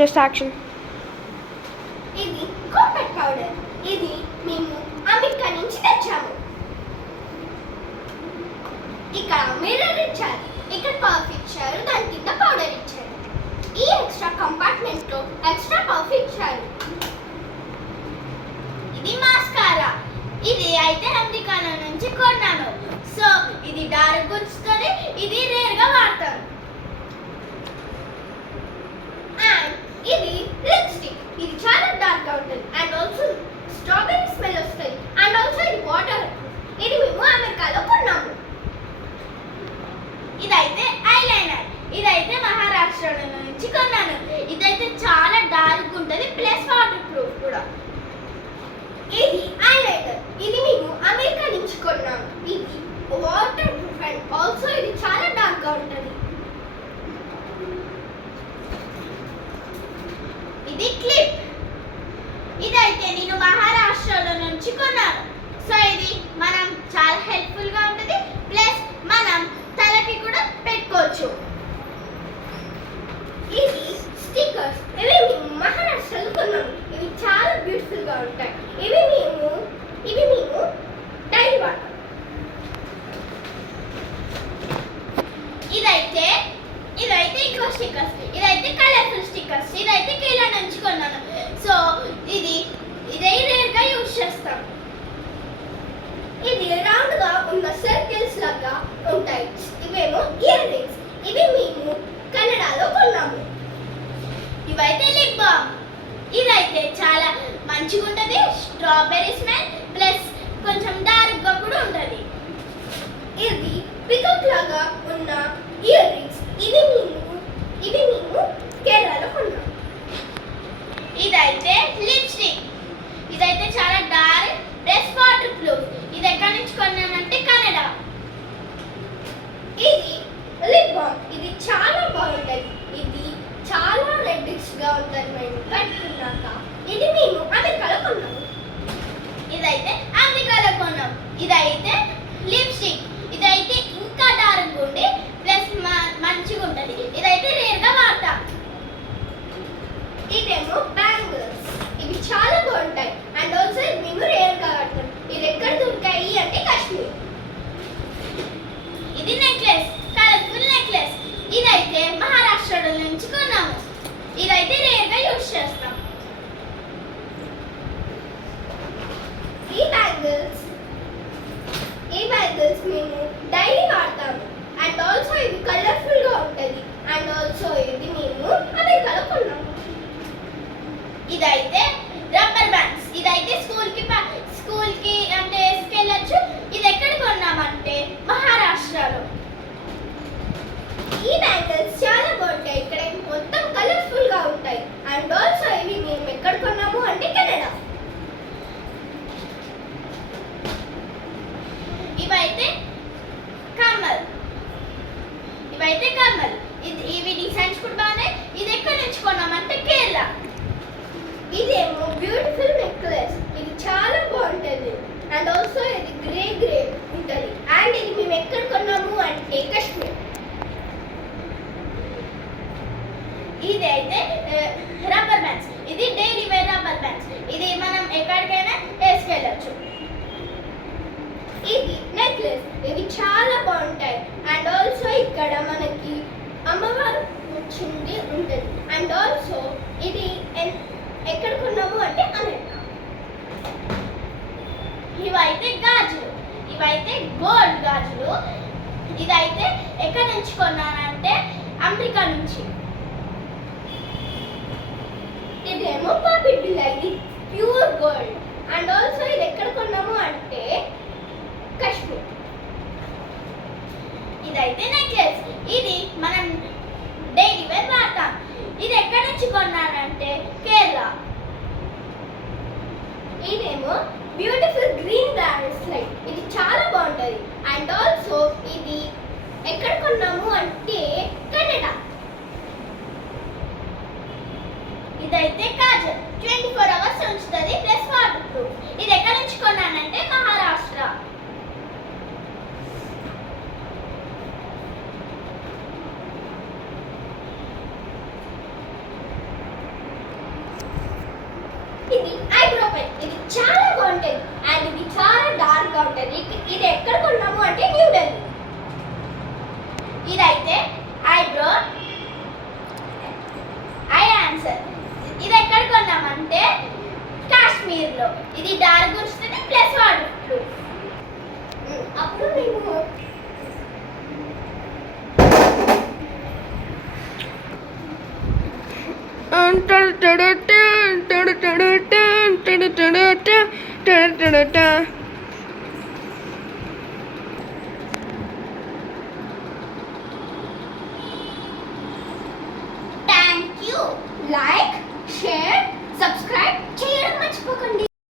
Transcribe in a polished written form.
Just action. ఇది compact powder. ఇది మేము అమెరికా నుంచి తెచ్చాము. ఇక్కడ మిర్రర్ ఇచ్చారు, ఇక్కడ పర్ఫ్ ఇచ్చారు, దాని కింద పౌడర్ ఇచ్చారు. ఈ ఎక్స్ట్రా కంపార్ట్మెంట్ లో ఎక్స్ట్రా పర్ఫ్ ఇచ్చారు. ఇది మాస్కారా. ఇది అయితే అమెరికాలో నుంచి కొన్నాను. సో ఇది డార్క్ గుంచుతుంది, ఇది రేర్ గా వాడతాను. అండ్ ఇది లిప్స్టిక్. ఇది చాలా డార్క్ గా ఉంటుంది అండ్ ఆల్సో స్ట్రాబెర్రీ స్మెల్ వస్తుంది అండ్ ఆల్సో ఇది వాటర్. ఇది మేము అమెరికాలో కొన్నాము. ఇదైతే ఐలైనర్. ఇదైతే మహారాష్ట్రలో నుంచి కొన్నాను. ఇదైతే చాలా డార్క్ ఉంటుంది ప్లస్ వాటర్ ప్రూఫ్ కూడా. ఇది ఐలైనర్. ఇది మేము అమెరికా నుంచి కొన్నాము. ఇది వాటర్ ప్రూఫ్ అండ్ ఆల్సో ఇది చాలా డార్క్ గా ఉంటుంది. ఇది క్లిప్. ఇదైతే నేను మహారాష్ట్రలో నుంచి కొన్నాను. సో ఇది మనం చాలా హెల్ప్ఫుల్ గా ఉంటుంది ప్లస్ మనం తలకి కూడా పెట్టుకోవచ్చు. ఇది స్టిక్కర్స్. ఇవి మేము మహారాష్ట్రలో కొన్నాము. ఇవి చాలా బ్యూటిఫుల్ గా ఉంటాయి. ఇవి మేము డైలీ వాడతాం. ఇదైతే ఇంకో స్టిక్కర్స్. ఇదైతే కలర్ఫుల్ స్టిక్కర్స్. ఇదైతే కీలా నుంచి కొన్నాను. సో ఇది రేర్ గా యూజ్ చేస్తాం. ఇది రౌండ్ గా ఉన్న సర్కిల్స్ లాగా ఉంటాయి. ఇవేమో ఇయర్ రింగ్స్. ఇవి మేము కెనడాలో కొన్నాము. ఇవైతే లిప్ బామ్. ఇదైతే చాలా మంచిగా ఉంటుంది. స్ట్రాబెర్రీ స్మెల్ ప్లస్ కొంచెం డార్క్ గా కూడా ఉంటుంది. ఇది పికప్ లాగా ఉన్న ఇయర్ రింగ్స్. ఇవి మేము కేరళలో కొన్నాము. ఇదైతే లిప్స్టిక్. ఇదైతే చాలా డార్క్ ప్లస్ వాటర్ ప్రూఫ్. ఇది ఎక్కడి నుంచి కొన్నానంటే కెనడా. ఇది లిప్ బామ్. ఇది చాలా బాగుంటుంది. ఇది చాలా రెడ్డిష్ గా ఉంటుంది. మేము కట్టుకున్నాక ఇది మేము అమెరికాలో కొన్నాము. ఇదైతే అమెరికాలో కొన్నాం. ఇదైతే లిప్స్టిక్. ఇదైతే ఇంకా డార్క్ ఉండి ప్లస్ మంచిగా ఉంటుంది. ఇదైతే రేర్ గా వాడతాం. ఇదేమో బ్యాంగిల్స్. ఇవి చాలా బాగుంటాయి అండ్ ఆల్సో మేము రేర్ గా వాడతాం. ఇది ఎక్కడ దొరికాయి అంటే కాశ్మీర్. ఇది నెక్లెస్, కలర్ఫుల్ నెక్లెస్. ఇదైతే మహారాష్ట్ర నుంచి కొన్నాము. ఇదైతే రేర్ గా యూజ్ చేస్తాం. ఈ బ్యాంగిల్స్ మేము డైలీ వాడతాము అండ్ ఆల్సో ఇది కలర్ఫుల్ గా ఉంటుంది అండ్ ఆల్సో ఇది మేము అమెరికాలో కొన్నాము. ఇదైతే రబ్బర్ బ్యాండ్స్. ఇదైతే స్కూల్ కి అంటే వేసుకెళ్ళచ్చు. ఇది ఎక్కడ కొన్నామంటే మహారాష్ట్రలో. ఈ బ్యాంగిల్స్ చాలా బాగుంటాయి. ఇక్కడ మొత్తం కలర్ఫుల్ గా ఉంటాయి అండ్ ఆల్సో ఇవి మేము ఎక్కడ కొన్నాము అంటే కెనడా. ఇవైతే కమ్మల్. ఇవి డిజైన్స్ కూడా బాగున్నాయి. ఇది ఎక్కడ నుంచి కొన్నామంటే కేరళ. ఇదేమో బ్యూటిఫుల్ నెక్లెస్. ఇది చాలా బాగుంటుంది అండ్ ఆల్సో ఇది గ్రే ఉంటుంది అండ్ ఇది మేము ఎక్కడ కొన్నాము అంటే కాశ్మీర్. ఇదైతే రబ్బర్ బ్యాండ్స్. ఇది డైలీ వేర్ రబ్బర్ బ్యాండ్స్. ఇది మనం ఎక్కడికైనా వేసుకెళ్ళచ్చు. ఇది నెక్లెస్. ఇవి చాలా బాగుంటాయి అండ్ ఆల్సో ఇక్కడ మనకి అమ్మవారు వచ్చింది ఉంటుంది అండ్ ఆల్సో ఇది ఎక్కడ కొన్నాము అంటే అమెరికా. ఇవైతే గాజులు. ఇవైతే గోల్డ్ గాజులు. ఇదైతే ఎక్కడి నుంచి కొన్నానంటే అమెరికా నుంచి. ఇదేమో పాపిట్ బిల్ల. ఇది ప్యూర్ గోల్డ్ అండ్ ఆల్సో ఇది ఎక్కడ కొన్నాము అంటే కాశ్మీర్. ఇదైతే నెక్లెస్. ఇది మనం డైలీ వేర్ వాడతాం. ఇది ఎక్కడి నుంచి కొన్నానంటే కేరళ. ఇదేమో బ్యూటిఫుల్ గ్రీన్ బ్రాస్లెట్. ఇది చాలా బాగుంటుంది అండ్ ఆల్సో ఇది ఎక్కడ కొన్నాము అంటే కెనడా. ఇదైతే కాజల్. 24 hours ఉంచుతుంది ప్లస్ వాటర్ ప్రూఫ్. ఇది ఎక్కడి నుంచి కొన్నానంటే మహారాష్ట్ర. ఇది ఐబ్రో పెన్. ఇది చాలా బాగుంటుంది అండ్ ఇది చాలా డార్క్ గా ఉంటుంది. ఇది ఎక్కడ కొన్నాము అంటే న్యూఢిల్లీ. ఇదైతే ఐబ్రో ఐ ఆన్సర్. ఇది ఎక్కడ కొన్నామంటే కాశ్మీర్లో. ఇది డార్క్ వస్తుంది ప్లస్ వాటర్ ప్రూఫ్. అప్పుడు మేము అంటారు